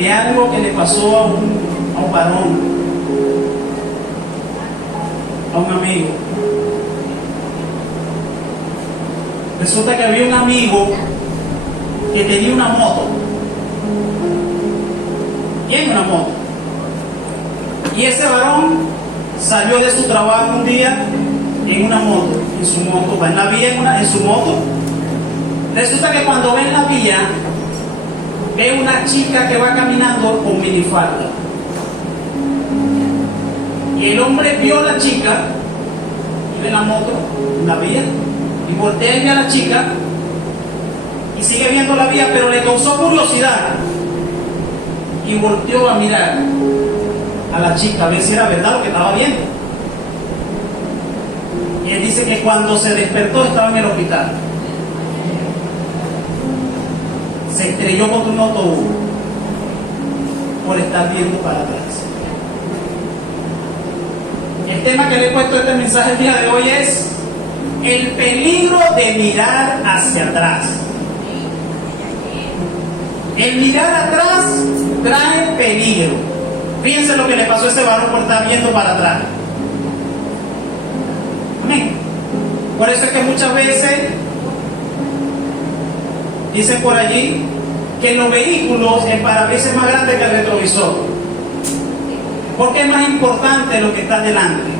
de algo que le pasó a un varón, a un amigo. Resulta que había un amigo que tenía una moto, tiene una moto, y ese varón salió de su trabajo un día en una moto, en su moto, va en la vía en su moto. Resulta que cuando ve en la vía, ve una chica que va caminando con minifalda. Y el hombre vio a la chica, iba en la moto, en la vía, y voltea y ve a la chica, y sigue viendo la vía, pero le causó curiosidad. Y volteó a mirar a la chica, a ver si era verdad lo que estaba viendo. Y él dice que cuando se despertó estaba en el hospital. Se estrelló contra un autobús por estar viendo para atrás. El tema que le he puesto a este mensaje el día de hoy es el peligro de mirar hacia atrás. El mirar atrás trae peligro. Fíjense lo que le pasó a ese varón por estar viendo para atrás. Amén. Por eso es que muchas veces dicen por allí que en los vehículos el parabrisas es más grande que el retrovisor, porque es más importante lo que está delante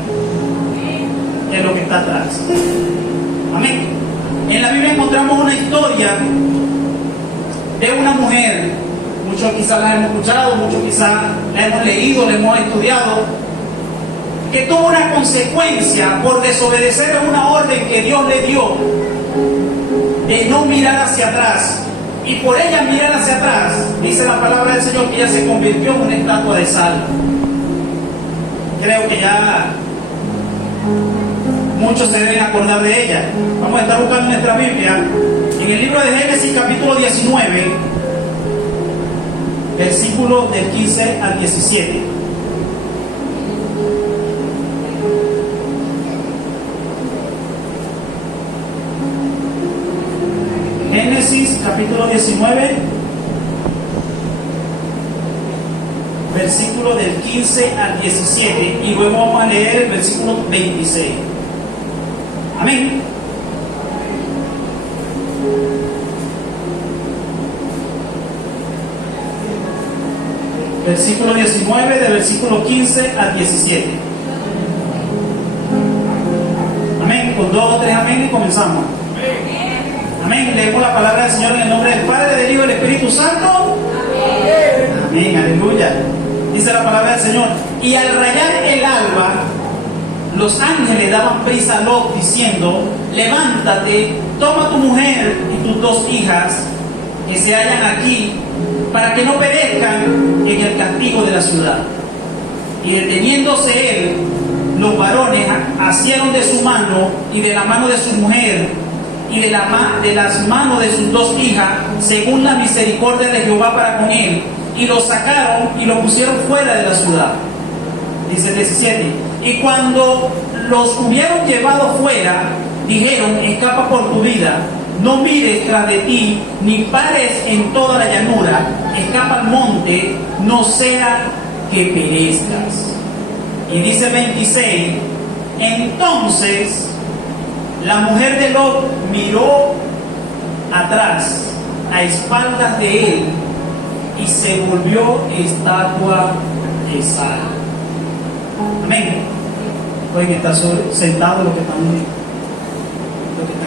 que lo que está atrás. Amén. En la Biblia encontramos una historia de una mujer, muchos quizás la hemos escuchado, muchos quizás la hemos leído, la hemos estudiado, que tuvo una consecuencia por desobedecer a una orden que Dios le dio de no mirar hacia atrás. Y por ella mirar hacia atrás, dice la palabra del Señor que ella se convirtió en una estatua de sal. Creo que ya muchos se deben acordar de ella. Vamos a estar buscando nuestra Biblia en el libro de Génesis capítulo 19, versículo del 15 al 17. Génesis capítulo 19, versículo del 15 al 17, y luego vamos a leer el versículo 26. Amén. Versículo 19, del versículo 15 al 17. Amén. Con 2 o 3 amén y comenzamos. Amén. Leemos la palabra del Señor en el nombre del Padre, del Hijo y del Espíritu Santo. Amén. Amén. Aleluya. Dice la palabra del Señor: y al rayar el alba, los ángeles daban prisa a Lot diciendo: levántate, toma tu mujer y tus 2 hijas que se hallan aquí, para que no perezcan en el castigo de la ciudad. Y deteniéndose él, los varones asieron de su mano y de la mano de su mujer y de las manos de sus 2 hijas, según la misericordia de Jehová para con él, y los sacaron y los pusieron fuera de la ciudad. Dice el 17: y cuando los hubieron llevado fuera, dijeron: escapa por tu vida, no mires tras de ti, ni pares en toda la llanura, escapa al monte, no sea que perezcas. Y dice 26: entonces la mujer de Lot miró atrás, a espaldas de él, y se volvió estatua de sal. Amén. Pueden estar sentados los que están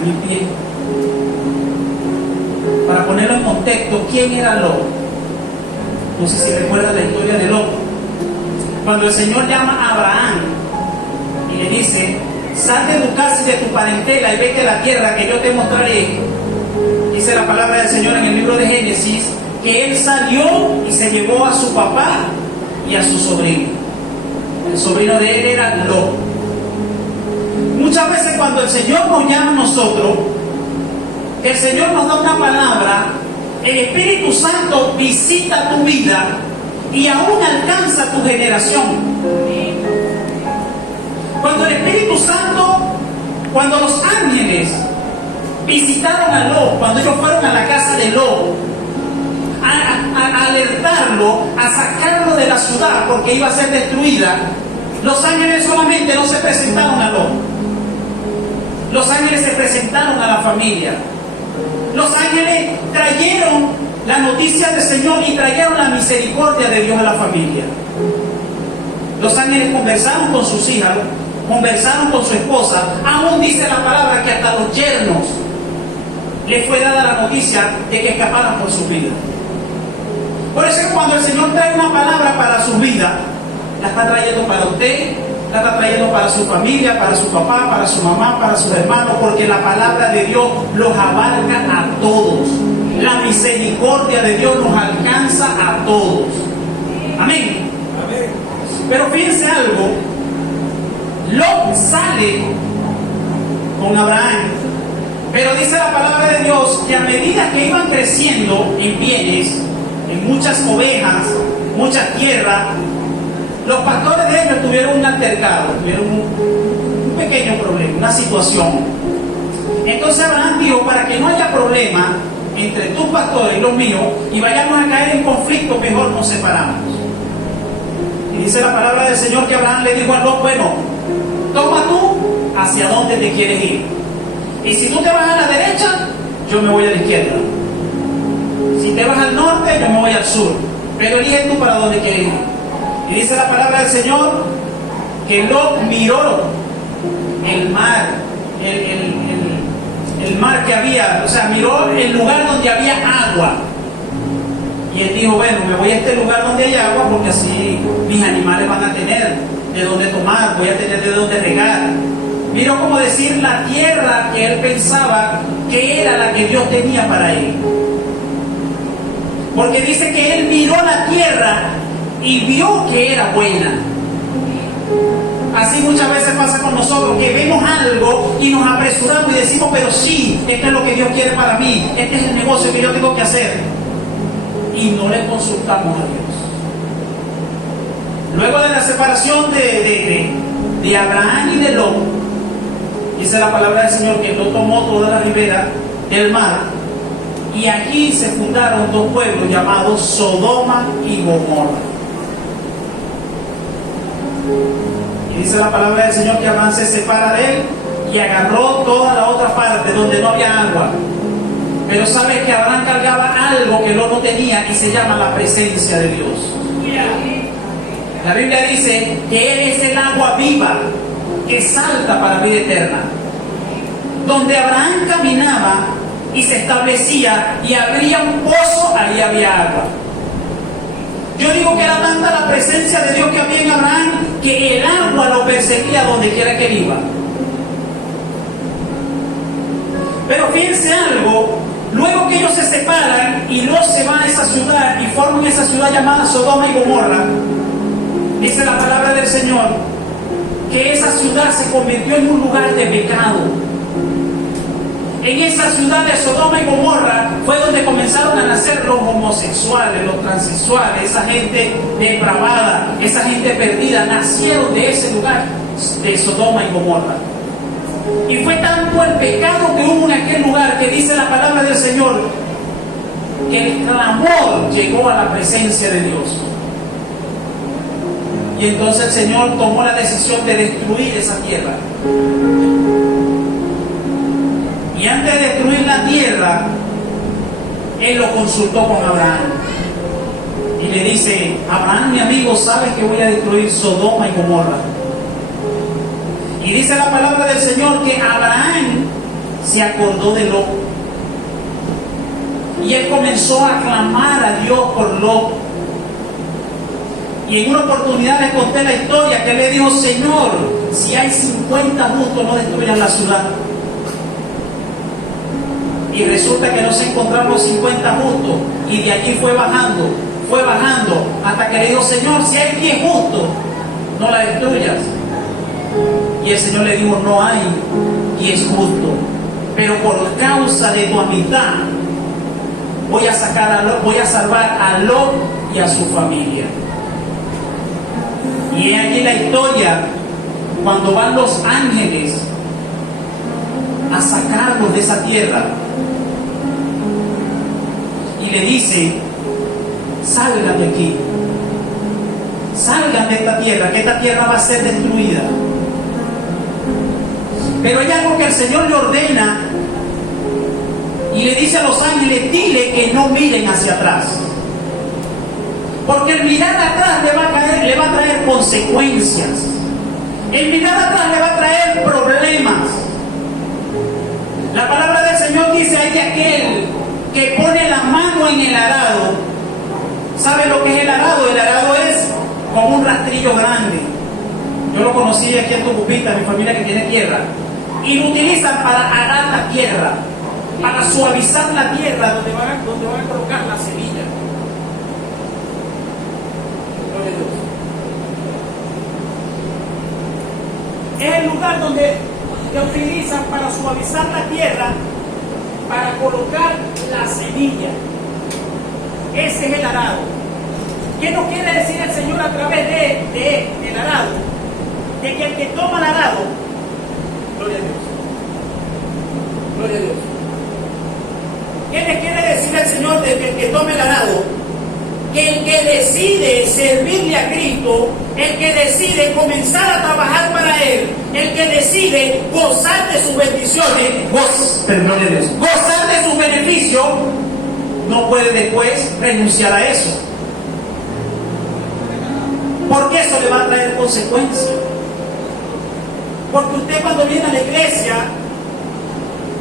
en pie. Para ponerlo en contexto, ¿quién era Lot? No sé si recuerdan la historia de Lot. Cuando el Señor llama a Abraham y le dice: sal de tu casa y de tu parentela y vete a la tierra que yo te mostraré, dice la palabra del Señor en el libro de Génesis que él salió y se llevó a su papá y a su sobrino. El sobrino de él era Lot. Muchas veces cuando el Señor nos llama a nosotros, el Señor nos da una palabra, el Espíritu Santo visita tu vida y aún alcanza tu generación. Cuando el Espíritu Santo, cuando los ángeles visitaron a Lot, cuando ellos fueron a la casa de Lot a alertarlo llevarlo, a sacarlo de la ciudad porque iba a ser destruida, los ángeles solamente no se presentaron a Lot. Los ángeles se presentaron a la familia. Los ángeles trajeron la noticia del Señor y trajeron la misericordia de Dios a la familia. Los ángeles conversaron con sus hijas, conversaron con su esposa. Aún dice la palabra que hasta los yernos les fue dada la noticia de que escaparan por su vida. Por eso es que cuando el Señor trae una palabra para su vida, la está trayendo para usted, la está trayendo para su familia, para su papá, para su mamá, para sus hermanos, porque la palabra de Dios los abarca a todos. La misericordia de Dios nos alcanza a todos. Amén. Pero fíjense algo, Lot sale con Abraham, pero dice la palabra de Dios que a medida que iban creciendo en bienes, en muchas ovejas, mucha tierra, los pastores de ellos tuvieron un altercado, tuvieron un pequeño problema, una situación. Entonces Abraham dijo, para que no haya problema entre tus pastores y los míos y vayamos a caer en conflicto, mejor nos separamos. Y dice la palabra del Señor que Abraham le dijo a Lot, bueno, toma tú hacia dónde te quieres ir. Y si tú te vas a la derecha, yo me voy a la izquierda. Si te vas al norte, yo me voy al sur. Pero elige tú para dónde quieres ir. Y dice la palabra del Señor que Lot miró el mar, el mar que había, o sea, miró el lugar donde había agua. Y él dijo, bueno, me voy a este lugar donde hay agua porque así mis animales van a tener de dónde tomar, voy a tener de dónde regar. Miró como decir la tierra que él pensaba que era la que Dios tenía para él. Porque dice que él miró la tierra y vio que era buena. Así muchas veces pasa con nosotros, que vemos algo y nos apresuramos y decimos, pero sí, esto es lo que Dios quiere para mí, este es el negocio que yo tengo que hacer. Y no le consultamos a Dios. Luego de la separación de Abraham y de Lot, dice la palabra del Señor que Lot tomó toda la ribera del mar, y aquí se fundaron dos pueblos llamados Sodoma y Gomorra. Y dice la palabra del Señor que Abraham se separa de él y agarró toda la otra parte donde no había agua. Pero sabe que Abraham cargaba algo que Lot no tenía y se llama la presencia de Dios. La Biblia dice que Él es el agua viva que salta para vida eterna. Donde Abraham caminaba y se establecía y abría un pozo, ahí había agua. Yo digo que era tanta la presencia de Dios que había en Abraham que el agua lo perseguía donde quiera que él iba. Pero fíjense algo, luego que ellos se separan y Lot se va a esa ciudad y forman esa ciudad llamada Sodoma y Gomorra, dice la palabra del Señor que esa ciudad se convirtió en un lugar de pecado. En esa ciudad de Sodoma y Gomorra fue donde comenzaron a nacer los homosexuales, los transexuales, esa gente depravada, esa gente perdida, nacieron de ese lugar, de Sodoma y Gomorra. Y fue tanto el pecado que hubo en aquel lugar que dice la palabra del Señor que el clamor llegó a la presencia de Dios. Y entonces el Señor tomó la decisión de destruir esa tierra. Y antes de destruir la tierra, Él lo consultó con Abraham. Y le dice, Abraham, mi amigo, ¿sabes que voy a destruir Sodoma y Gomorra? Y dice la palabra del Señor que Abraham se acordó de Lot. Y él comenzó a clamar a Dios por Lot. Y en una oportunidad le conté la historia que le dijo, Señor, si hay 50 justos, no destruyan la ciudad. Y resulta que no se encontraron los 50 justos. Y de allí fue bajando, hasta que le dijo, Señor, si hay 10 justos, no la destruyas. Y el Señor le dijo, no hay 10 justos, pero por causa de tu amistad voy a salvar a Lot y a su familia. Y es allí la historia cuando van los ángeles a sacarlos de esa tierra y le dice salgan de aquí, salgan de esta tierra, que esta tierra va a ser destruida. Pero hay algo que el Señor le ordena y le dice a los ángeles: dile que no miren hacia atrás, porque el mirar atrás le va a traer consecuencias. El mirar atrás le va a traer problemas. La palabra del Señor dice: hay de aquel que pone la mano en el arado. ¿Sabe lo que es el arado? El arado es como un rastrillo grande. Yo lo conocí aquí en Tucupita, mi familia que tiene tierra. Y lo utilizan para arar la tierra, para suavizar la tierra donde van a colocar la semilla. Gloria a Dios. Es el lugar donde utilizan para suavizar la tierra, para colocar la semilla. Ese es el arado. ¿Qué nos quiere decir el Señor a través del arado? De que el que toma el arado, gloria a Dios, gloria a Dios. ¿Qué le quiere decir el Señor de que el que tome el arado? Que el que decide servirle a Cristo, el que decide comenzar a trabajar para Él, el que decide gozar de sus bendiciones, gozar de sus beneficios, no puede después renunciar a eso, porque eso le va a traer consecuencias. Porque usted, cuando viene a la iglesia,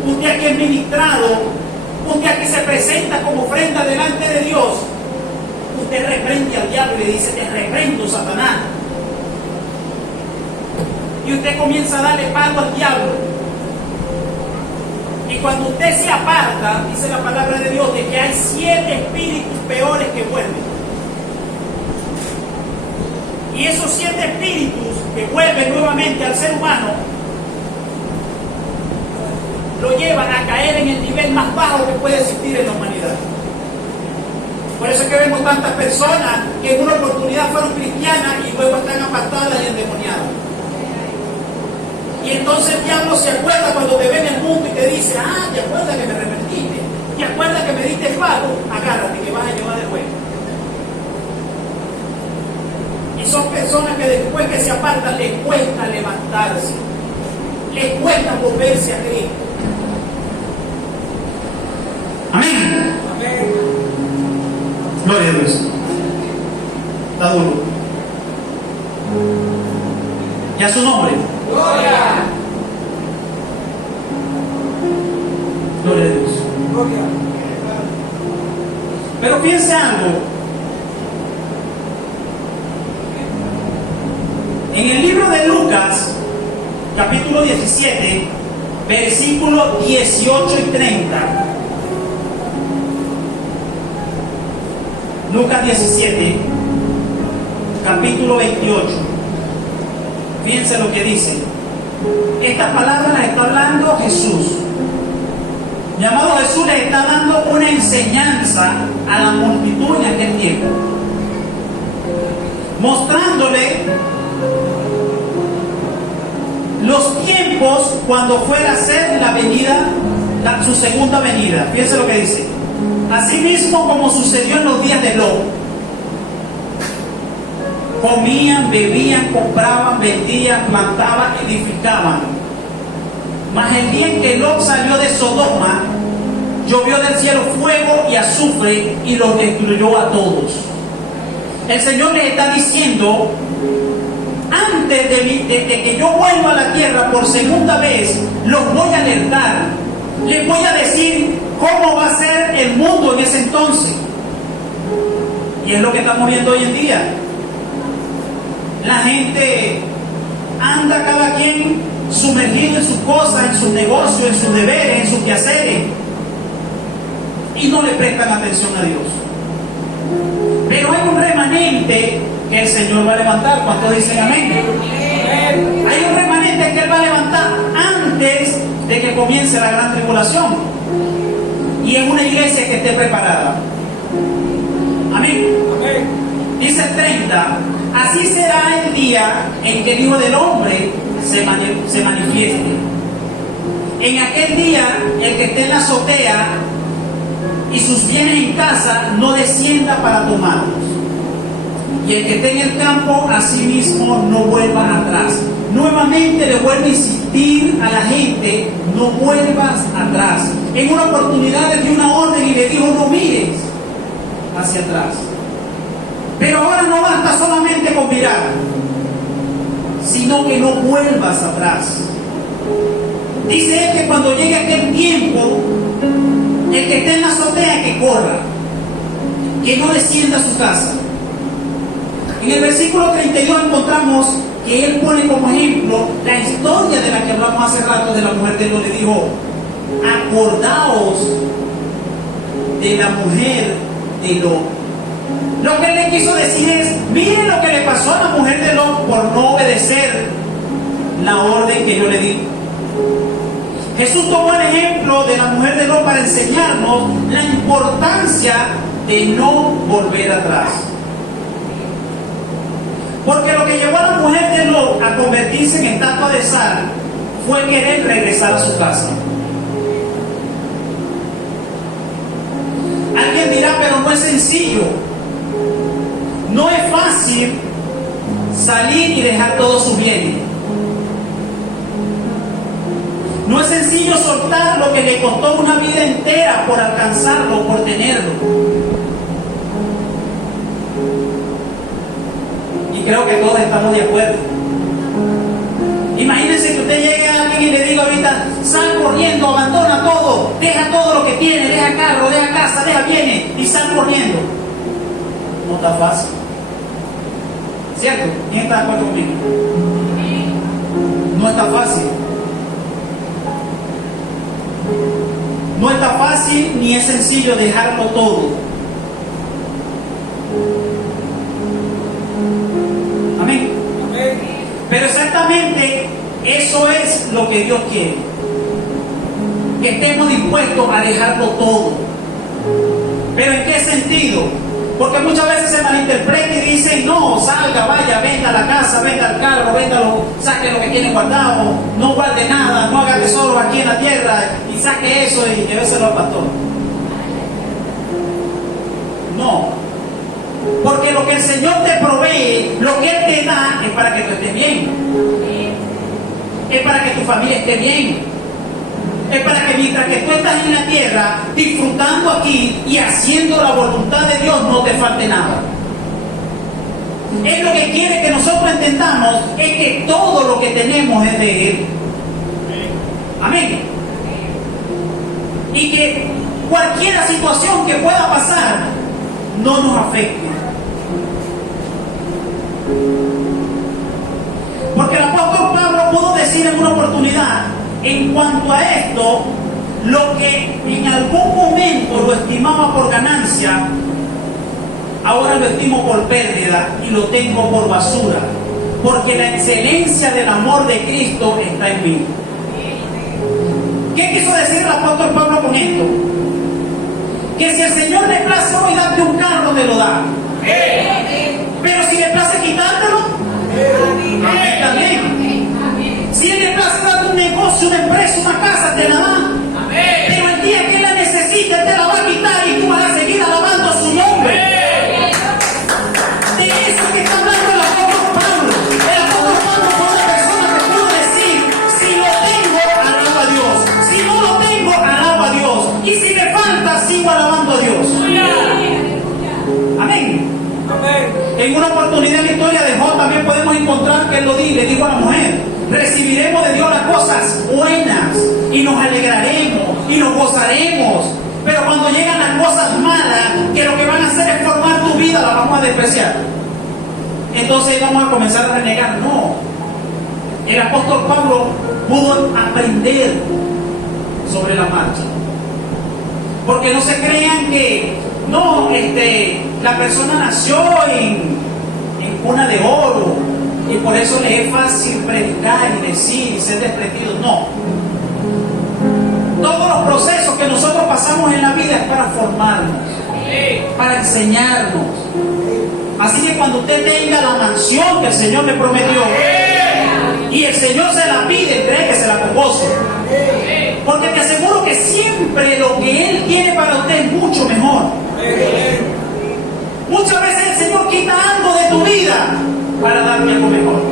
usted aquí es ministrado, usted aquí se presenta como ofrenda delante de Dios, usted reprende al diablo y le dice: te reprendo, Satanás. Y usted comienza a darle palo al diablo. Y cuando usted se aparta, dice la palabra de Dios, de que hay 7 espíritus peores que vuelven. Y esos 7 espíritus que vuelven nuevamente al ser humano lo llevan a caer en el nivel más bajo que puede existir en la humanidad. Por eso es que vemos tantas personas que en una oportunidad fueron cristianas y luego están apartadas y endemoniadas. Y entonces el diablo se acuerda cuando te ve en el mundo y te dice: ah, ¿te acuerdas que me arrepentiste? ¿Te acuerdas que me diste palo? Agárrate, que vas a llevar de vuelta. Y son personas que después que se apartan les cuesta levantarse, les cuesta volverse a Cristo. Amén. Amén. Gloria a Dios. Está duro. ¿Ya su nombre? Gloria. Gloria a Dios. Gloria. Pero piense algo. En el libro de Lucas, capítulo 17, versículos 18 y 30. Lucas 17, capítulo 28. Fíjense lo que dice. Estas palabras las está hablando Jesús. Mi amado Jesús le está dando una enseñanza a la multitud en aquel tiempo, mostrándole los tiempos cuando fuera a ser la venida, su segunda venida. Fíjense lo que dice. Asimismo, como sucedió en los días de Lot, comían, bebían, compraban, vendían, plantaban, edificaban. Mas el día en que Lot salió de Sodoma, llovió del cielo fuego y azufre y los destruyó a todos. El Señor les está diciendo: antes de que yo vuelva a la tierra por segunda vez, los voy a alertar. Les voy a decir cómo va a ser el mundo en ese entonces. Y es lo que estamos viendo hoy en día. La gente anda cada quien sumergido en sus cosas, en sus negocios, en sus deberes, en sus quehaceres, y no le prestan atención a Dios. Pero hay un remanente que el Señor va a levantar. ¿Cuántos dicen amén? Hay un remanente que Él va a levantar antes de que comience la gran tribulación, y es una iglesia que esté preparada. Amén. Dice el 30: así será el día en que el Hijo del Hombre se manifieste. En aquel día, el que esté en la azotea y sus bienes en casa no descienda para tomarlos. Y el que esté en el campo, asimismo no vuelva atrás. Nuevamente le vuelve a insistir a la gente, no vuelvas atrás. En una oportunidad le dio una orden y le dijo, no mires hacia atrás. Pero ahora no basta solamente con mirar, sino que no vuelvas atrás. Dice él que cuando llegue aquel tiempo, el que esté en la azotea que corra, que no descienda a su casa. En el versículo 32 encontramos que él pone como ejemplo la historia de la que hablamos hace rato de la mujer de Lot. Le dijo, acordaos de la mujer de Lot. Lo que él le quiso decir es, miren lo que le pasó a la mujer de Lot por no obedecer la orden que yo le di. Jesús tomó el ejemplo de la mujer de Lot para enseñarnos la importancia de no volver atrás. Porque lo que llevó a la mujer de Lot a convertirse en estatua de sal fue querer regresar a su casa. Alguien dirá, pero no es sencillo. No es fácil salir y dejar todos sus bienes. No es sencillo soltar lo que le costó una vida entera por alcanzarlo, por tenerlo. Y creo que todos estamos de acuerdo. Imagínense que usted llegue a alguien y le diga ahorita, sal corriendo, abandona todo, deja todo lo que tiene, deja carro, deja casa, deja bienes y sal corriendo. No está fácil. ¿Cierto? ¿Quién está de acuerdo conmigo? No está fácil. No está fácil ni es sencillo dejarlo todo. Amén. Amén. Pero exactamente eso es lo que Dios quiere. Que estemos dispuestos a dejarlo todo. ¿Pero en qué sentido? Porque muchas veces se malinterpreta y dicen, no, salga, vaya, venda la casa, venda el carro, véndalo, saque lo que tiene guardado, no guarde nada, no haga tesoro aquí en la tierra y saque eso y lléveselo al pastor. No. Porque lo que el Señor te provee, lo que Él te da, es para que tú estés bien. Es para que tu familia esté bien. Es para que mientras que tú estás en la tierra, disfrutando aquí y haciendo la voluntad de Dios, no te falte nada. Él lo que quiere que nosotros entendamos es que todo lo que tenemos es de Él. Amén. Y que cualquier situación que pueda pasar no nos afecte. Porque el apóstol Pablo pudo decir en una oportunidad, en cuanto a esto, lo que en algún momento lo estimaba por ganancia, ahora lo estimo por pérdida y lo tengo por basura, porque la excelencia del amor de Cristo está en mí. ¿Qué quiso decir el apóstol Pablo con esto? Que si el Señor le place hoy darte un carro, te lo da. Pero si le place quitártelo, también. Si Él le place darte un negocio, una empresa, una casa, te la da. Pero el día que Él la necesite, Él te la va a quitar y tú vas a seguir alabando su nombre. De eso que está hablando el apóstol Pablo. El apóstol Pablo fue una persona que pudo decir, si lo tengo, alabo a Dios. Si no lo tengo, alabo a Dios. Y si me falta, sigo alabando a Dios. Amén. En una oportunidad en la historia de Job también podemos encontrar que Él le dijo a la mujer, recibiremos de Dios las cosas buenas y nos alegraremos y nos gozaremos. Pero cuando llegan las cosas malas, que lo que van a hacer es formar tu vida, la vamos a despreciar. Entonces vamos a comenzar a renegar. No. El apóstol Pablo pudo aprender sobre la marcha. Porque no se crean que no, la persona nació en cuna de oro y por eso le es fácil predicar y decir y ser desprendido. No. Todos los procesos que nosotros pasamos en la vida es para formarnos, para enseñarnos. Así que cuando usted tenga la mansión que el Señor le prometió y el Señor se la pide, cree que se la con gozo. Porque te aseguro que siempre lo que Él tiene para usted es mucho mejor. Muchas veces el Señor quita algo de tu vida para darte algo mejor.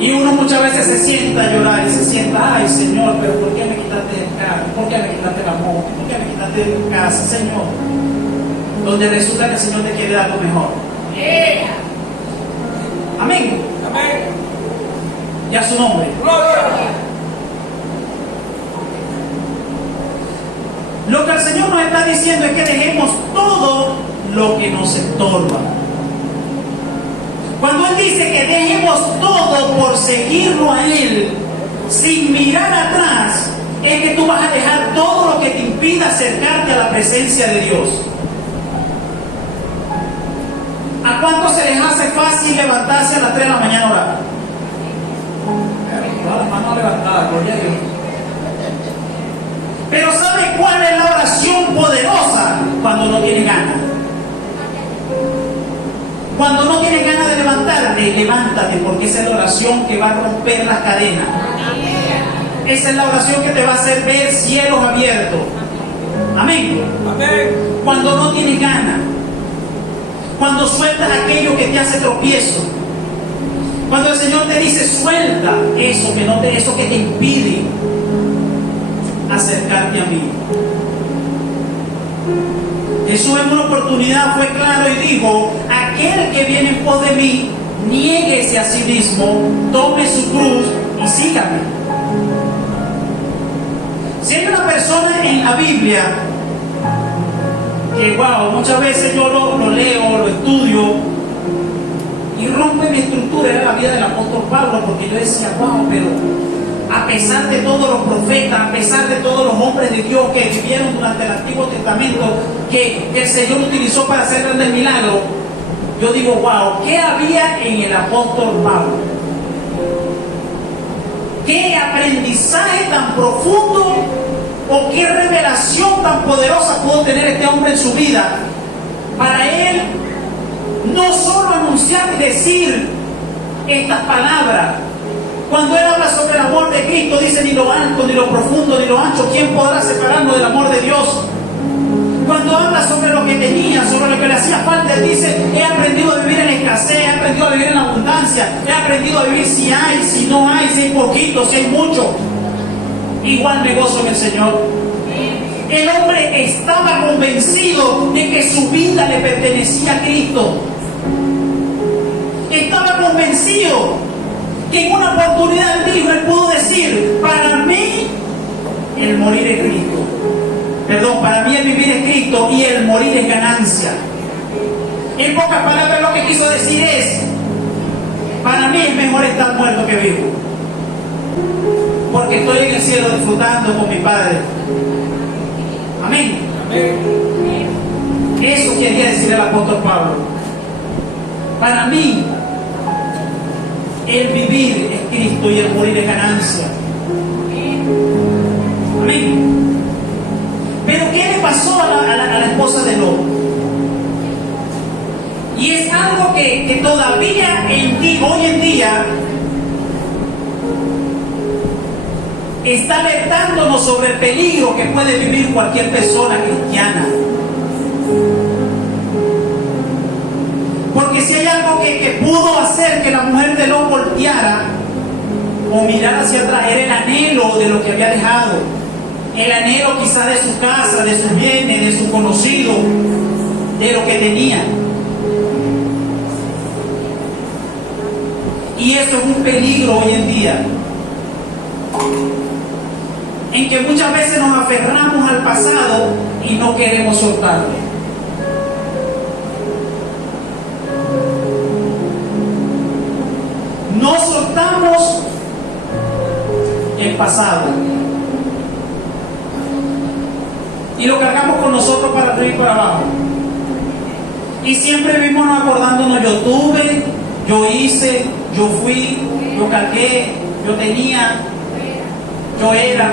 Y uno muchas veces se sienta a llorar y se sienta, ay Señor, pero ¿por qué me quitaste el carro? ¿Por qué me quitaste el amor? ¿Por qué me quitaste de casa, Señor? Donde resulta que el Señor te quiere dar algo mejor. Amén. Amén. Y a su nombre. Lo que el Señor nos está diciendo es que dejemos todo lo que nos estorba. Cuando Él dice que dejemos todo por seguirlo a Él, sin mirar atrás, es que tú vas a dejar todo lo que te impida acercarte a la presencia de Dios. ¿A cuánto se les hace fácil levantarse a las 3 de la mañana a orar? Todas las manos levantadas, gloria a Dios. Pero ¿sabe cuál es la oración poderosa? Cuando no tienes ganas. Cuando no tienes ganas de levantarte, levántate, porque esa es la oración que va a romper las cadenas. Esa es la oración que te va a hacer ver cielos abiertos. Amén. Amén. Cuando no tienes ganas. Cuando sueltas aquello que te hace tropiezo. Cuando el Señor te dice, suelta eso que te impide acercarte a mí. Jesús en una oportunidad fue claro y dijo, aquel que viene en pos de mí, niéguese a sí mismo, tome su cruz y sígame. Si hay una persona en la Biblia que, wow, muchas veces yo lo leo, lo estudio y rompe mi estructura, era la vida del apóstol Pablo, porque yo decía, wow, pero a pesar de todos los profetas, a pesar de todos los hombres de Dios que vivieron durante el Antiguo Testamento, que el Señor utilizó para hacer grandes milagros, yo digo, wow, ¿qué había en el apóstol Pablo? ¿Qué aprendizaje tan profundo o qué revelación tan poderosa pudo tener este hombre en su vida para él no solo anunciar y decir estas palabras? Cuando él habla sobre el amor de Cristo, dice, ni lo alto, ni lo profundo, ni lo ancho, ¿quién podrá separarnos del amor de Dios? Cuando habla sobre lo que tenía, sobre lo que le hacía falta, él dice, he aprendido a vivir en la escasez, he aprendido a vivir en la abundancia, he aprendido a vivir si hay, si no hay, si hay poquito, si hay mucho. Igual me gozo en el Señor. El hombre estaba convencido de que su vida le pertenecía a Cristo. Estaba convencido que en una oportunidad dijo, él pudo decir, para mí el morir es Cristo. Perdón, para mí el vivir es Cristo y el morir es ganancia. En pocas palabras lo que quiso decir es, para mí es mejor estar muerto que vivo, porque estoy en el cielo disfrutando con mi Padre. Amén. Eso quería decir el apóstol Pablo. Para mí el vivir es Cristo y el morir es ganancia. Amén. Pero ¿qué le pasó a la esposa de Lot? Y es algo que todavía hoy en día está alertándonos sobre el peligro que puede vivir cualquier persona cristiana. Porque si hay algo que pudo hacer que la mujer de Lot volteara o mirara hacia atrás, era el anhelo de lo que había dejado. El anhelo quizás de su casa, de sus bienes, de su conocido, de lo que tenía. Y eso es un peligro hoy en día, en que muchas veces nos aferramos al pasado y no queremos soltarlo. No soltamos el pasado y lo cargamos con nosotros para arriba y para abajo. Y siempre vivimos acordándonos, yo tuve, yo hice, yo fui, yo cargué, yo tenía, yo era.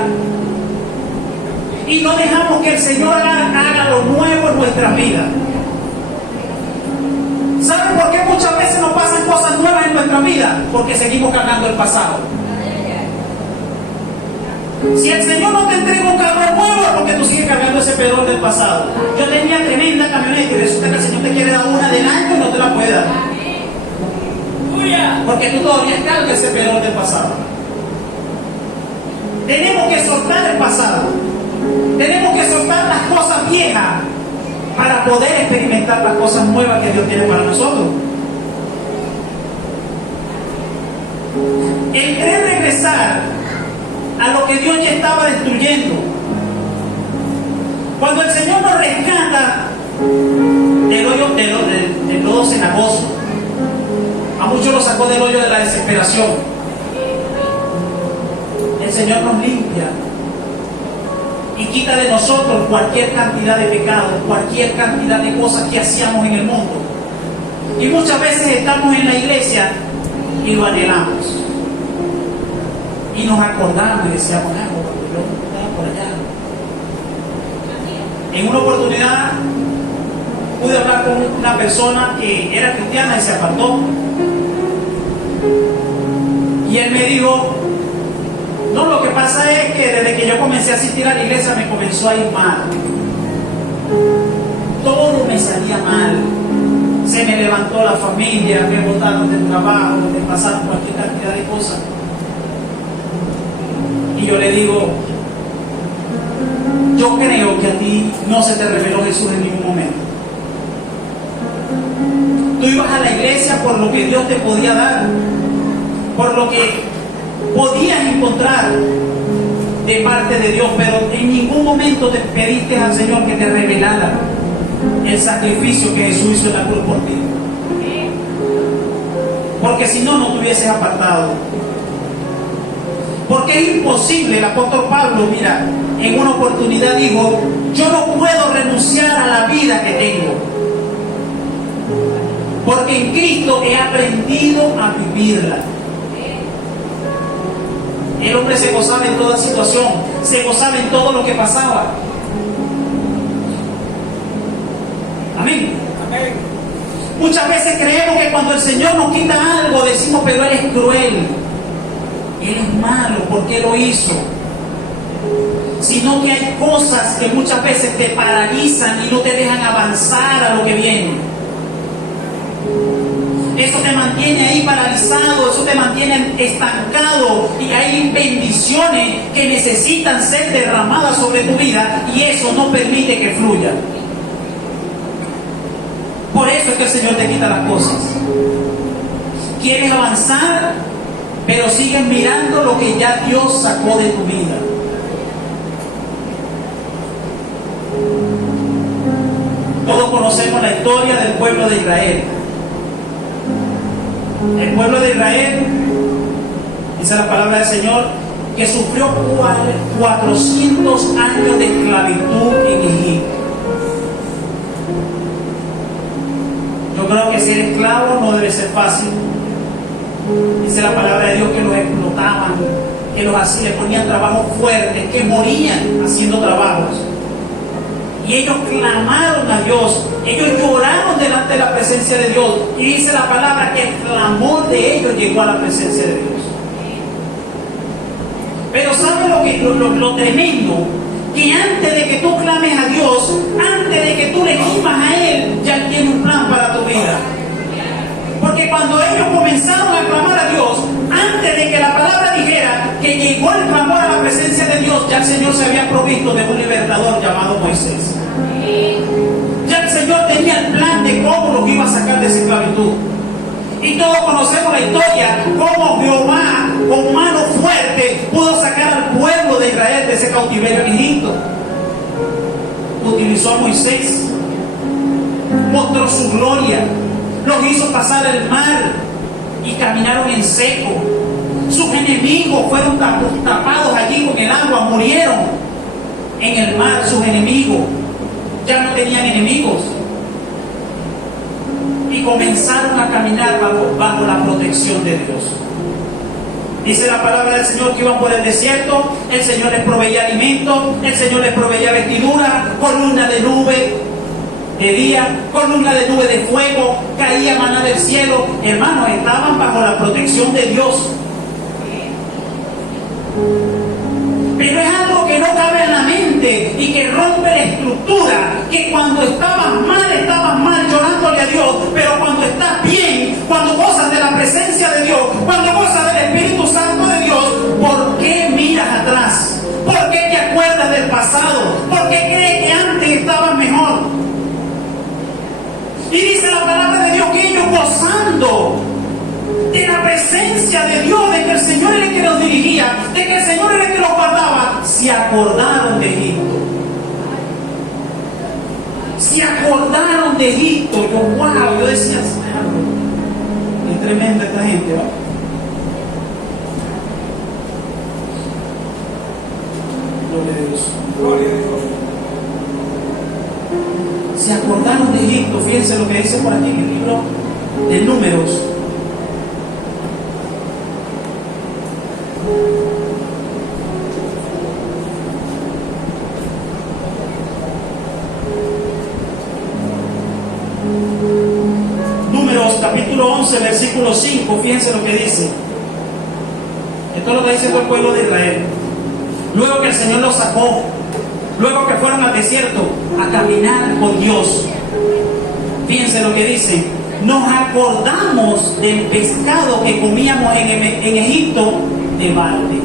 Y no dejamos que el Señor haga lo nuevo en nuestras vidas. ¿Saben por qué muchas veces nos pasan cosas nuevas en nuestra vida? Porque seguimos cargando el pasado. Si el Señor no te entrega un carro nuevo es porque tú sigues cargando ese pedón del pasado. Yo tenía tremenda camioneta y resulta que el Señor te quiere dar una del año y no te la puede dar. Porque tú todavía cargas ese pedón del pasado. Tenemos que soltar el pasado. Tenemos que soltar las cosas viejas para poder experimentar las cosas nuevas que Dios tiene para nosotros. El querer regresar a lo que Dios ya estaba destruyendo. Cuando el Señor nos rescata del hoyo del lodo cenagoso, a muchos los sacó del hoyo de la desesperación. El Señor nos limpia y quita de nosotros cualquier cantidad de pecados, cualquier cantidad de cosas que hacíamos en el mundo. Y muchas veces estamos en la iglesia y lo anhelamos. Y nos acordamos y decíamos, cuando yo estaba por allá. En una oportunidad pude hablar con una persona que era cristiana y se apartó. Y él me dijo, no, lo que pasa es que desde que yo comencé a asistir a la iglesia me comenzó a ir mal. Todo me salía mal. Se me levantó la familia, me botaron del trabajo, me pasaron cualquier cantidad de cosas. Y yo le digo, yo creo que a ti no se te reveló Jesús en ningún momento. Tú ibas a la iglesia por lo que Dios te podía dar, por lo que podías encontrar de parte de Dios, pero en ningún momento te pediste al Señor que te revelara el sacrificio que Jesús hizo en la cruz por ti. Porque si no, no te hubieses apartado. Porque es imposible, el apóstol Pablo, mira, en una oportunidad dijo, yo no puedo renunciar a la vida que tengo, porque en Cristo he aprendido a vivirla. El hombre se gozaba en toda situación, se gozaba en todo lo que pasaba. Amén. Amén. Muchas veces creemos que cuando el Señor nos quita algo decimos, pero Él es cruel, Él es malo, ¿por qué lo hizo? Sino que hay cosas que muchas veces te paralizan y no te dejan avanzar a lo que viene. Eso te mantiene ahí paralizado, eso te mantiene estancado, y hay bendiciones que necesitan ser derramadas sobre tu vida y eso no permite que fluya. Por eso es que el Señor te quita las cosas. Quieres avanzar, pero sigues mirando lo que ya Dios sacó de tu vida. Todos conocemos la historia del pueblo de Israel. El pueblo de Israel, dice la palabra del Señor, que sufrió 400 años de esclavitud en Egipto. Yo creo que ser esclavo no debe ser fácil. Dice la palabra de Dios que los explotaban, que los hacían, ponían trabajos fuertes, que morían haciendo trabajos. Y ellos clamaron a Dios, ellos lloraron delante de la presencia de Dios. Y dice la palabra que el clamor de ellos llegó a la presencia de Dios. Pero ¿sabe lo tremendo? Que antes de que tú clames a Dios, antes de que tú le gimas a Él, ya Él tiene un plan para tu vida. Porque cuando ellos comenzaron a clamar a Dios, antes de que la palabra dijera que llegó el clamor a la presencia de Dios, ya el Señor se había provisto de un libertador llamado Moisés. Ya el Señor tenía el plan de cómo los iba a sacar de esa esclavitud. Y todos conocemos la historia, cómo Jehová con mano fuerte pudo sacar al pueblo de Israel de ese cautiverio en Egipto. Utilizó a Moisés, mostró su gloria, los hizo pasar el mar y caminaron en seco. Sus enemigos fueron tapados allí con el agua, murieron en el mar. Sus enemigos ya no tenían enemigos y comenzaron a caminar bajo la protección de Dios. Dice la palabra del Señor que iban por el desierto, el Señor les proveía alimento, el Señor les proveía vestidura, columna de nube de día, columna de nube de fuego, caía maná del cielo. Hermanos, estaban bajo la protección de Dios. pero es algo que no cabe en la mente y que rompe la estructura, que cuando estabas mal llorándole a Dios, pero cuando estás bien, cuando gozas de la presencia de Dios, cuando gozas del Espíritu Santo de Dios, ¿por qué miras atrás? ¿Por qué te acuerdas del pasado? ¿Por qué crees que antes estabas mejor? Y dice la palabra de Dios que ellos gozando de la presencia de Dios, de que el Señor era el que los dirigía, de que el Señor era el que los guardaba, se acordaron de Egipto. Se acordaron de Egipto. Yo, wow, yo decía, es tremenda esta gente, ¿no? Gloria a Dios. Gloria a Dios. Se acordaron de Egipto. Fíjense lo que dice por aquí en el libro de Números. Números capítulo 11, versículo 5, fíjense lo que dice. Esto es lo que dice todo el pueblo de Israel. Luego que el Señor los sacó, luego que fueron al desierto a caminar con Dios, fíjense lo que dice. Nos acordamos del pescado que comíamos en Egipto de balde.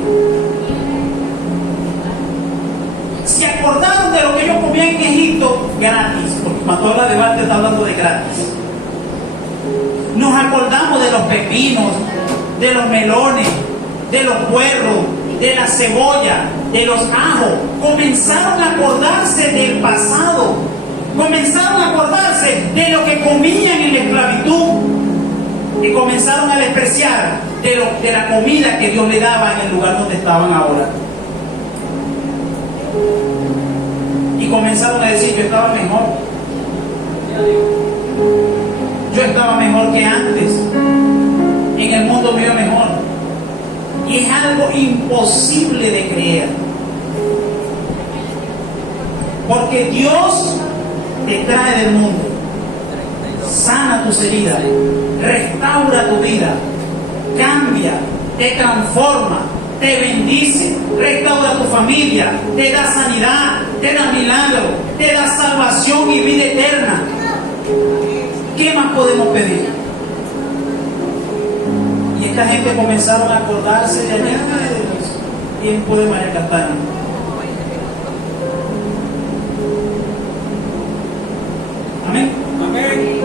Se acordaron de lo que ellos comían en Egipto gratis, porque cuando habla de balde está hablando de gratis. Nos acordamos de los pepinos, de los melones, de los puerros, de la cebolla, de los ajos. Comenzaron a acordarse del pasado. Comenzaron a acordarse de lo que comían en la esclavitud. Y comenzaron a despreciar de la comida que Dios le daba en el lugar donde estaban ahora. Y comenzaron a decir, yo estaba mejor. Yo estaba mejor que antes. En el mundo me iba mejor. Y es algo imposible de creer. Porque Dios te trae del mundo, sana tus heridas, restaura tu vida, cambia, te transforma, te bendice, restaura tu familia, te da sanidad, te da milagro, te da salvación y vida eterna. ¿Qué más podemos pedir? Y esta gente comenzaron a acordarse de allá de los tiempos de María Castaña. Amén. Amén.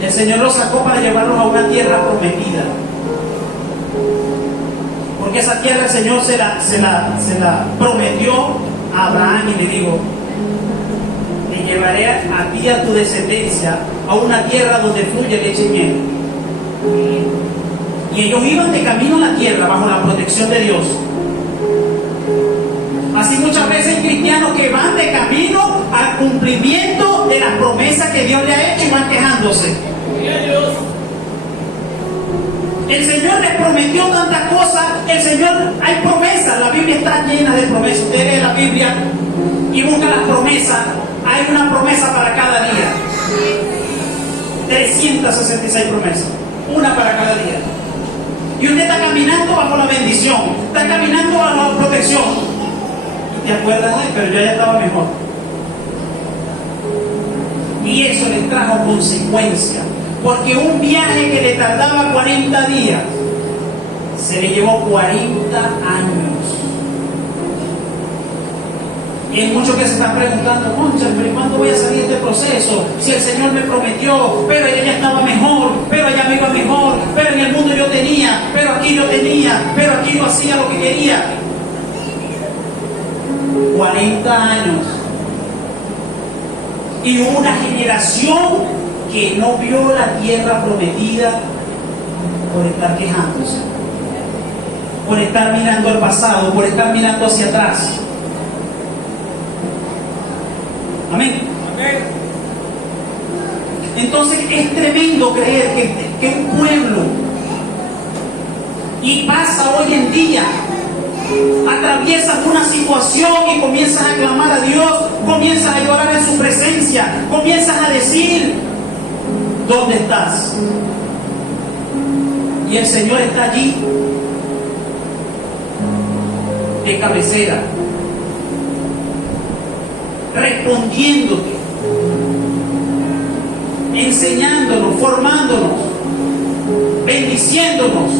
El Señor los sacó para llevarlos a una tierra prometida. Porque esa tierra el Señor se la prometió a Abraham y le dijo: te llevaré a ti y a tu descendencia a una tierra donde fluye leche y miel. Y ellos iban de camino a la tierra bajo la protección de Dios. Así muchas veces hay cristianos que van de camino al cumplimiento de las promesas que Dios le ha hecho y van quejándose. El Señor les prometió tantas cosas. El Señor, hay promesas. La Biblia está llena de promesas. Usted lee la Biblia y busca las promesas. Hay una promesa para cada día. 366 promesas. Una para cada día. Y usted está caminando bajo la bendición. Está caminando bajo la protección. ¿Te acuerdas? Ay, pero yo ya estaba mejor. Y eso les trajo consecuencias. Porque un viaje que le tardaba 40 días, se le llevó 40 años. Y hay muchos que se están preguntando: concha, pero ¿cuándo voy a salir de este proceso? Si el Señor me prometió, pero ella ya estaba mejor, pero allá me iba mejor, pero en el mundo yo tenía, pero aquí yo tenía, pero aquí yo hacía lo que quería. 40 años. Y hubo una generación que no vio la tierra prometida por estar quejándose, por estar mirando al pasado, por estar mirando hacia atrás. Amén. Amén. Entonces es tremendo creer que un pueblo, y pasa hoy en día, atraviesas una situación y comienzas a clamar a Dios, comienzas a llorar en su presencia, comienzas a decir: ¿dónde estás? Y el Señor está allí de cabecera, respondiéndote, enseñándonos, formándonos, bendiciéndonos.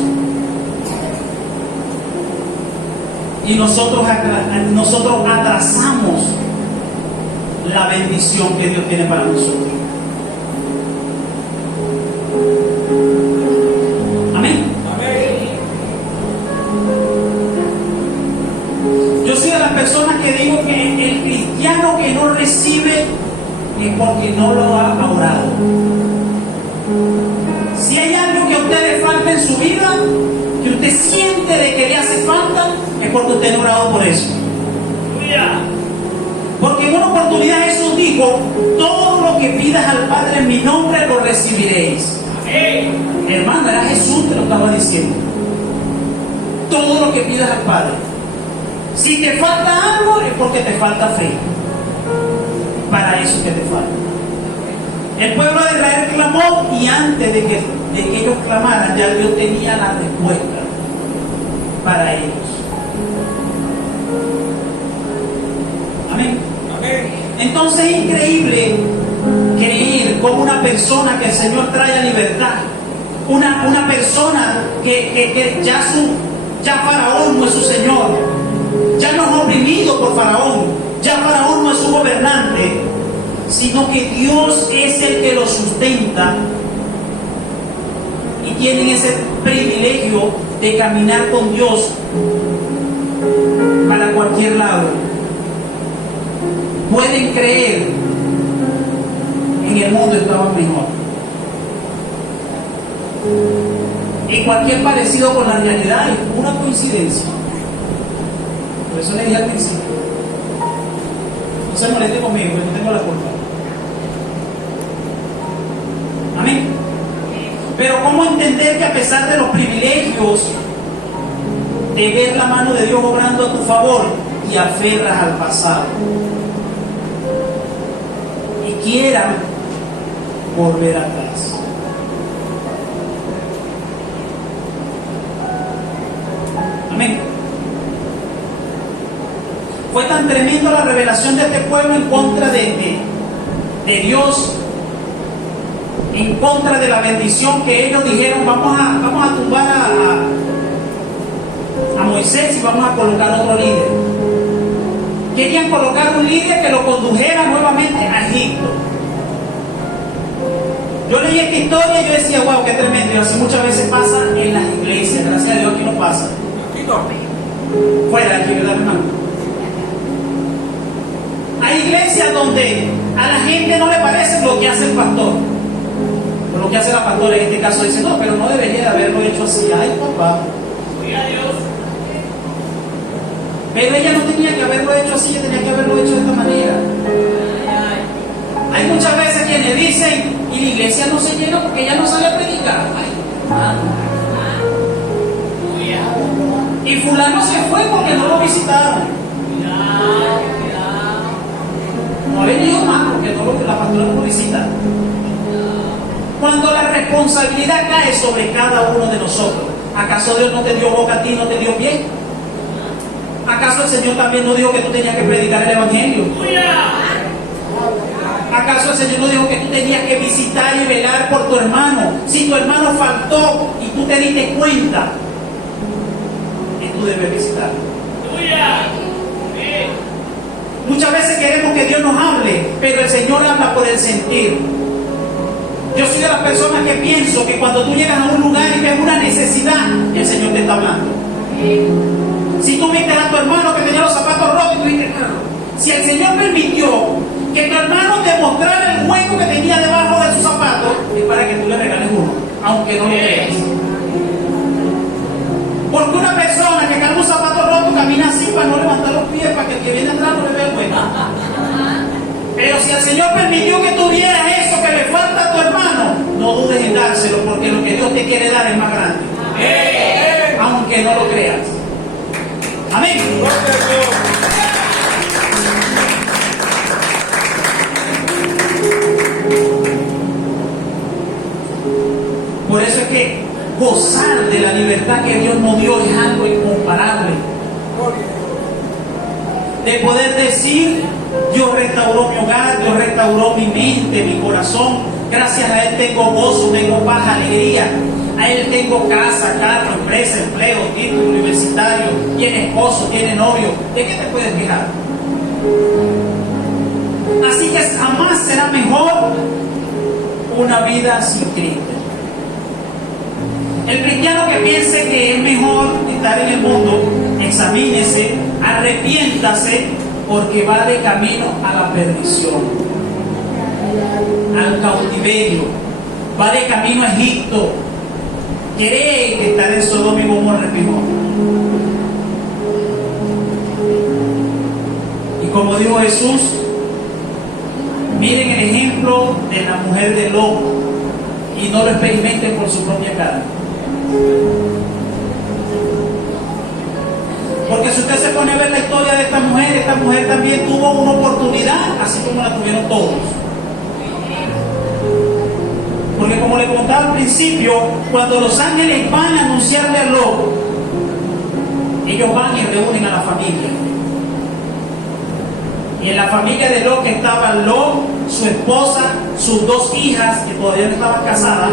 Y nosotros atrasamos la bendición que Dios tiene para nosotros. Amén. Yo soy de las personas que digo que el cristiano que no recibe es porque no lo ha orado. Si hay algo que a usted le falta en su vida, que usted siente de que le hace falta, es porque usted no ha orado por eso. Porque en una oportunidad Jesús dijo: todo lo que pidas al Padre en mi nombre lo recibiréis. Hermano, era Jesús que lo estaba diciendo. Todo lo que pidas al Padre. Si te falta algo, es porque te falta fe. Para eso que te falta. El pueblo de Israel clamó, y antes de que ellos clamaran, ya Dios tenía la respuesta para ellos. Amén. Entonces es increíble creer como una persona que el Señor trae a libertad, una persona que ya Faraón no es su Señor, ya no es oprimido por Faraón, ya Faraón no es su gobernante, sino que Dios es el que lo sustenta, y tienen ese privilegio de caminar con Dios para cualquier lado. Pueden creer en el mundo estaba mejor. Y cualquier parecido con la realidad es pura coincidencia. Por eso le dije al principio: no se moleste conmigo, que no tengo la culpa. Amén. Pero ¿cómo entender que a pesar de los privilegios de ver la mano de Dios obrando a tu favor, te aferras al pasado y quieran volver atrás? Amén. Fue tan tremenda la revelación de este pueblo en contra de Dios, en contra de la bendición, que ellos dijeron: vamos a tumbar a Moisés y vamos a colocar otro líder. Querían colocar un líder que lo condujera nuevamente a Egipto. Yo leí esta historia y yo decía: wow, qué tremendo. Y así muchas veces pasa en las iglesias. Gracias a Dios aquí no pasa. Fuera de aquí, ¿verdad, hermano? Hay iglesias donde a la gente no le parece lo que hace el pastor, o lo que hace la pastora. En este caso dice: no, pero no debería de haberlo hecho así. Ay, papá. Pero ella no tenía que haberlo hecho así, ella tenía que haberlo hecho de esta manera. Hay muchas veces quienes dicen: y la iglesia no se llena porque ella no sale a predicar. Y fulano se fue porque no lo visitaron. No ha venido más porque la pastora no lo visita. Cuando la responsabilidad cae sobre cada uno de nosotros, ¿acaso Dios no te dio boca a ti, no te dio pie? ¿Acaso el Señor también no dijo que tú tenías que predicar el Evangelio? ¿Acaso el Señor no dijo que tú tenías que visitar y velar por tu hermano? Si tu hermano faltó y tú te diste cuenta, que tú debes visitar. Muchas veces queremos que Dios nos hable, pero el Señor habla por el sentir. Yo soy de las personas que pienso que cuando tú llegas a un lugar y ves una necesidad, el Señor te está hablando. Si tú viste a tu hermano que tenía los zapatos rotos y tú dijiste: claro, si el Señor permitió que tu hermano te mostrara el hueco que tenía debajo de sus zapatos, es para que tú le regales uno, aunque no lo creas. Porque una persona que carga un zapato roto camina así para no levantar los pies, para que el que viene atrás no le vea el hueco. Pero si el Señor permitió que tú vieras eso que le falta a tu hermano, no dudes en dárselo, porque lo que Dios te quiere dar es más grande. Aunque no lo creas. Amén. Por eso es que gozar de la libertad que Dios nos dio es algo incomparable. de poder decir: Dios restauró mi hogar, Dios restauró mi mente, mi corazón. Gracias a Él tengo gozo, tengo paz, alegría. A Él tengo casa, carro, empresa, empleo, título universitario, tiene esposo, tiene novio. ¿De qué te puedes quejar? Así que jamás será mejor una vida sin Cristo. El cristiano que piense que es mejor estar en el mundo, examínese, arrepiéntase, porque va de camino a la perdición, al cautiverio, va de camino a Egipto. Cree que estar en Sodoma y Gomorra es mejor. Y como dijo Jesús, miren el ejemplo de la mujer de Lot y no lo experimenten por su propia carne. Porque si usted se pone a ver la historia de esta mujer también tuvo una oportunidad, así como la tuvieron todos. Porque como le contaba al principio, cuando los ángeles van a anunciarle a Lot, ellos van y reúnen a la familia. Y en la familia de Lot que estaba Lot, su esposa, sus dos hijas que todavía no estaban casadas,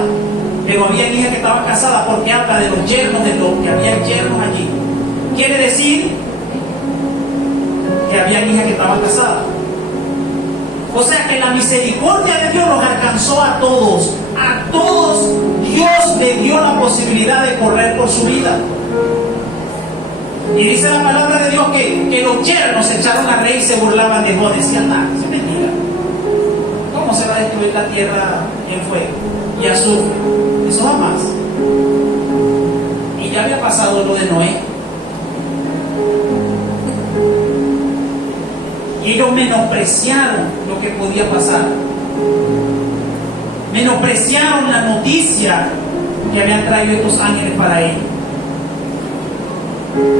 pero había hijas que estaban casadas, porque habla de los yernos de Lot, que había yernos allí. Quiere decir que había hijas que estaban casadas. O sea que la misericordia de Dios los alcanzó a todos. A todos Dios le dio la posibilidad de correr por su vida. Y dice la palabra de Dios que los yernos se echaron a reír y se burlaban de Dios. Decían: nada, es mentira. ¿Cómo se va a destruir la tierra en fuego y azufre? Eso jamás. Y ya había pasado lo de Noé. Y ellos menospreciaron lo que podía pasar. Menospreciaron la noticia que habían traído estos ángeles para ellos.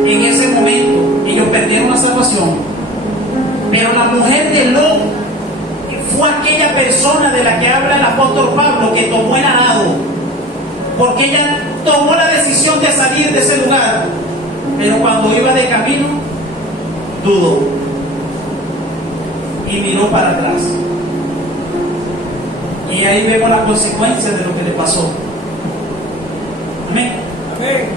En ese momento ellos perdieron la salvación. Pero la mujer de Lot fue aquella persona de la que habla el apóstol Pablo, que tomó el arado, porque ella tomó la decisión de salir de ese lugar, pero cuando iba de camino dudó y miró para atrás. Y ahí vemos las consecuencias de lo que le pasó. Amén. Amén.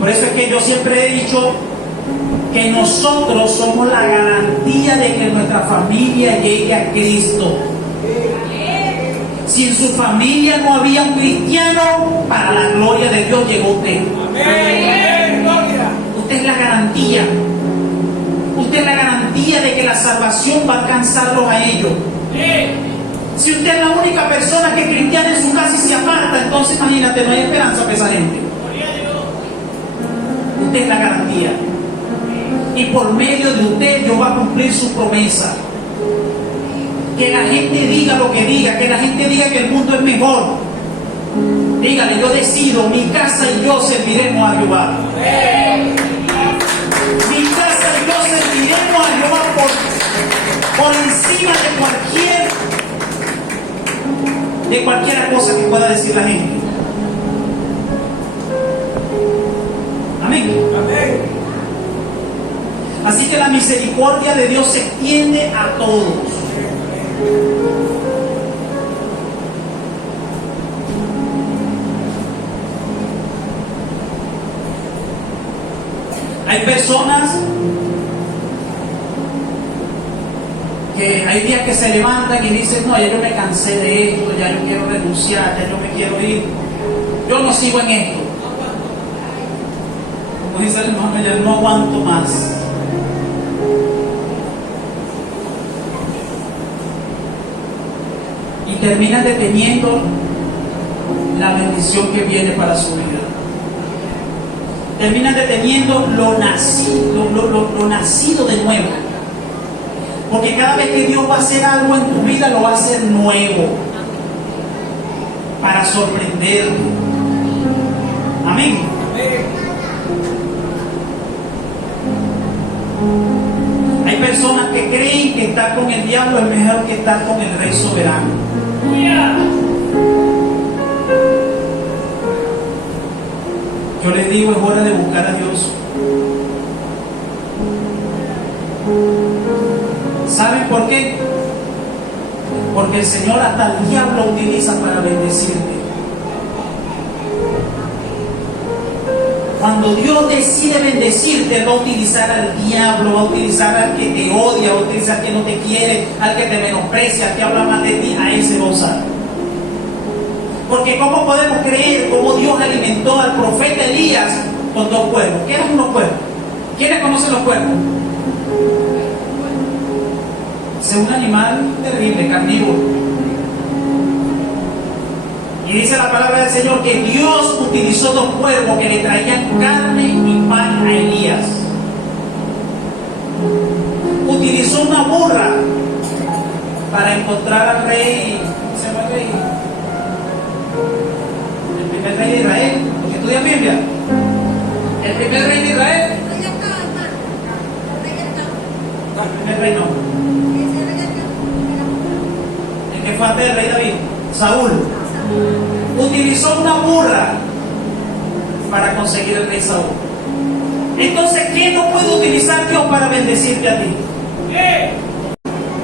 Por eso es que yo siempre he dicho que nosotros somos la garantía de que nuestra familia llegue a Cristo. Si en su familia no había un cristiano, para la gloria de Dios llegó usted. Amén. Usted es la garantía. Usted es la garantía de que la salvación va a alcanzarlos a ellos. Si usted es la única persona que es cristiana en su casa y se aparta, entonces imagínate, no hay esperanza para esa gente. Usted es la garantía. Y por medio de usted Dios va a cumplir su promesa. Que la gente diga lo que diga, que la gente diga que el mundo es mejor. Dígale: yo decido, mi casa y yo serviremos a Jehová. Mi casa y yo serviremos a Jehová por encima de cualquier cosa que pueda decir la gente. Amén. Amén. Así que la misericordia de Dios se extiende a todos. Hay personas que hay días que se levantan y dicen: no, ya yo me cansé de esto, ya yo quiero renunciar, ya yo me quiero ir, yo no sigo en esto. Como dice el hermano, ya no aguanto más. Y terminan deteniendo la bendición que viene para su vida. Terminan deteniendo lo nacido de nuevo. Porque cada vez que Dios va a hacer algo en tu vida, lo va a hacer nuevo, para sorprenderte. Amén. Hay personas que creen que estar con el diablo es mejor que estar con el Rey soberano. Yo les digo, es hora de buscar a Dios. ¿Saben por qué? Porque el Señor hasta el diablo utiliza para bendecirte. Cuando Dios decide bendecirte, va a utilizar al diablo, va a utilizar al que te odia, va a utilizar al que no te quiere, al que te menosprecia, al que habla mal de ti, a ese va a usar. Porque ¿cómo podemos creer cómo Dios alimentó al profeta Elías con 2 cuervos? ¿Qué eran unos cuervos? ¿Quiénes conocen los cuervos? Es un animal terrible, carnívoro. Y dice la palabra del Señor que Dios utilizó 2 cuervos que le traían carne y pan a Elías. Utilizó una burra para encontrar al rey. ¿Cómo se llama el rey? El primer rey de Israel. Porque estudia Biblia. El primer rey de Israel. No, el primer rey no. El que fue antes del rey David, Saúl. Utilizó una burra para conseguir el rey Saúl. Entonces, ¿qué no puede utilizar Dios para bendecirte a ti?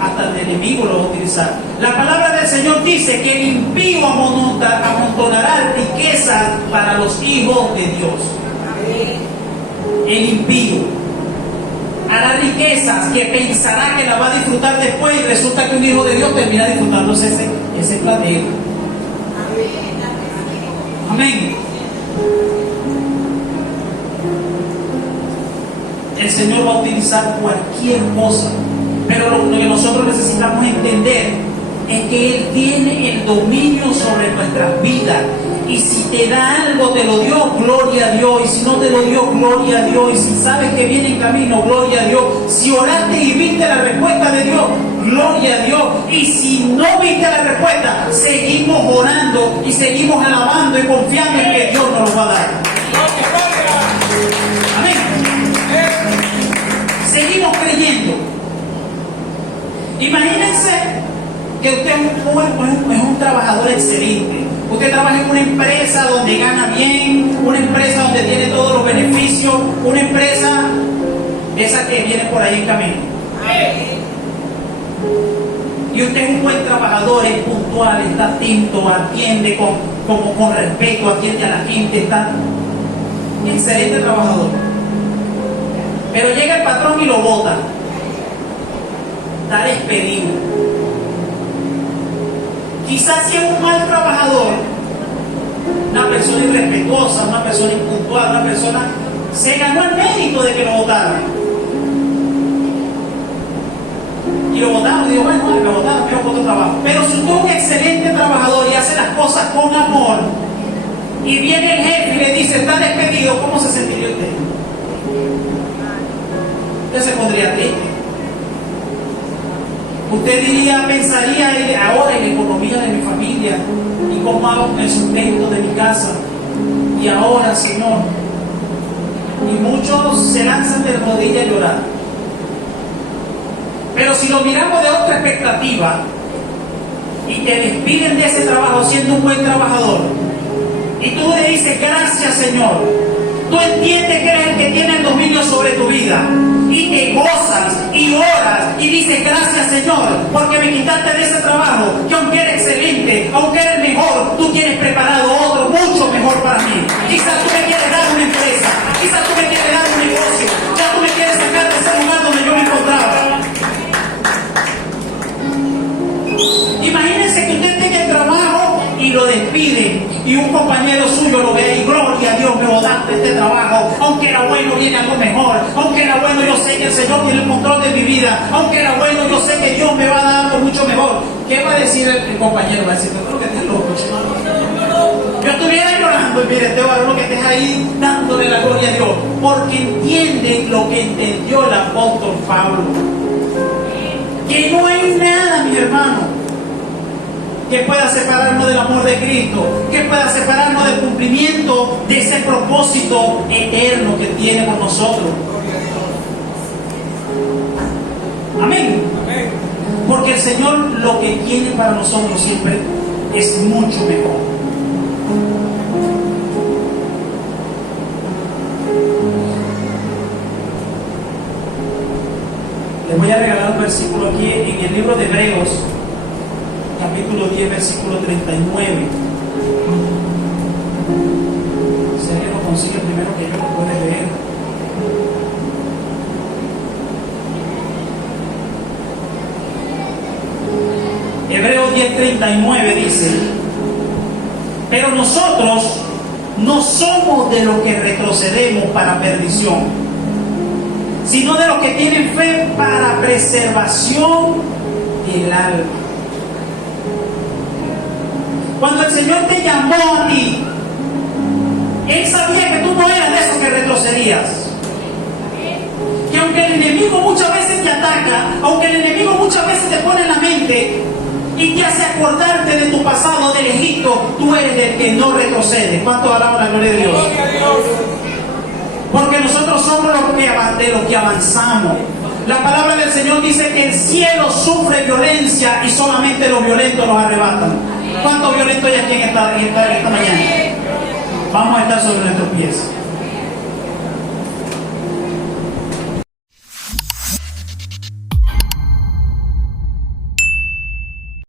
Hasta el enemigo lo va a utilizar. La palabra del Señor dice que el impío amontonará riquezas para los hijos de Dios. El impío hará riquezas que pensará que la va a disfrutar después y resulta que un hijo de Dios termina disfrutándose ese platero. Amén. El Señor va a utilizar cualquier cosa, pero lo que nosotros necesitamos entender es que Él tiene el dominio sobre nuestras vidas. Y si te da algo, te lo dio, gloria a Dios. Y si no te lo dio, gloria a Dios. Y si sabes que viene en camino, gloria a Dios. Si oraste y viste la respuesta de Dios, gloria a Dios. Y si no viste la respuesta, seguimos orando y seguimos alabando y confiando en que Dios nos lo va a dar. Amén. Seguimos creyendo. Imagínense que usted es un trabajador excelente. Usted trabaja en una empresa donde gana bien, una empresa donde tiene todos los beneficios, una empresa esa que viene por ahí en camino. Y usted es un buen trabajador, es puntual, está atento, atiende con respeto, atiende a la gente, está excelente trabajador. Pero llega el patrón y lo bota. Está despedido. Quizás si es un mal trabajador, una persona irrespetuosa, una persona impuntual, una persona se ganó el mérito de que lo votaran. Y lo votaron, digo, bueno, lo votaron, pero por otro trabajo. Pero si usted es un excelente trabajador y hace las cosas con amor, y viene el jefe y le dice, está despedido, ¿cómo se sentiría usted? Usted se pondría triste. Usted diría, pensaría ahora en la economía de mi familia y cómo hago con el sustento de mi casa. Y ahora, Señor, y muchos se lanzan de rodillas a llorar. Pero si lo miramos de otra expectativa y te despiden de ese trabajo siendo un buen trabajador, y tú le dices, gracias, Señor, tú entiendes que eres el que tiene el dominio sobre tu vida y te gozas y oras y dices, gracias, Señor, porque me quitaste de ese trabajo que aunque era excelente, aunque era el mejor, tú tienes preparado otro mucho mejor para mí. Quizás tú me quieres dar una empresa, quizás tú me quieres dar un negocio, ya tú me quieres sacar de ese lugar donde yo me encontraba. Imagínense que usted tenga el trabajo y lo despide y un compañero suyo lo ve y gloria a Dios, me botaste este trabajo, aunque era bueno viene algo mejor, aunque era bueno yo sé que el Señor tiene el control de mi vida, aunque era bueno yo sé que Dios me va a dar algo mucho mejor. ¿Qué va a decir el compañero? Va a decir, yo creo que estás loco, yo estuviera llorando y mire, este varón que estés ahí dándole la gloria a Dios, porque entienden lo que entendió el apóstol Pablo, que no hay nada, mi hermano, que pueda separarnos del amor de Cristo, que pueda separarnos del cumplimiento de ese propósito eterno que tiene con nosotros. Amén. Amén. Porque el Señor lo que tiene para nosotros siempre es mucho mejor. Les voy a regalar un versículo aquí en el libro de Hebreos, capítulo 10, versículo 39. Si alguien lo consigue primero que yo, lo puede leer. Hebreos 10:39 dice: pero nosotros no somos de los que retrocedemos para perdición, sino de los que tienen fe para preservación del alma. Cuando el Señor te llamó a ti, Él sabía que tú no eras de esos que retrocedías. Que aunque el enemigo muchas veces te ataca, aunque el enemigo muchas veces te pone en la mente y te hace acordarte de tu pasado del Egipto, tú eres del que no retrocede. ¿Cuánto alaban la gloria de Dios? Porque nosotros somos los que avanzamos. La palabra del Señor dice que el cielo sufre violencia y solamente los violentos los arrebatan. ¿Cuántos violentos hay aquí en esta mañana? Vamos a estar sobre nuestros pies.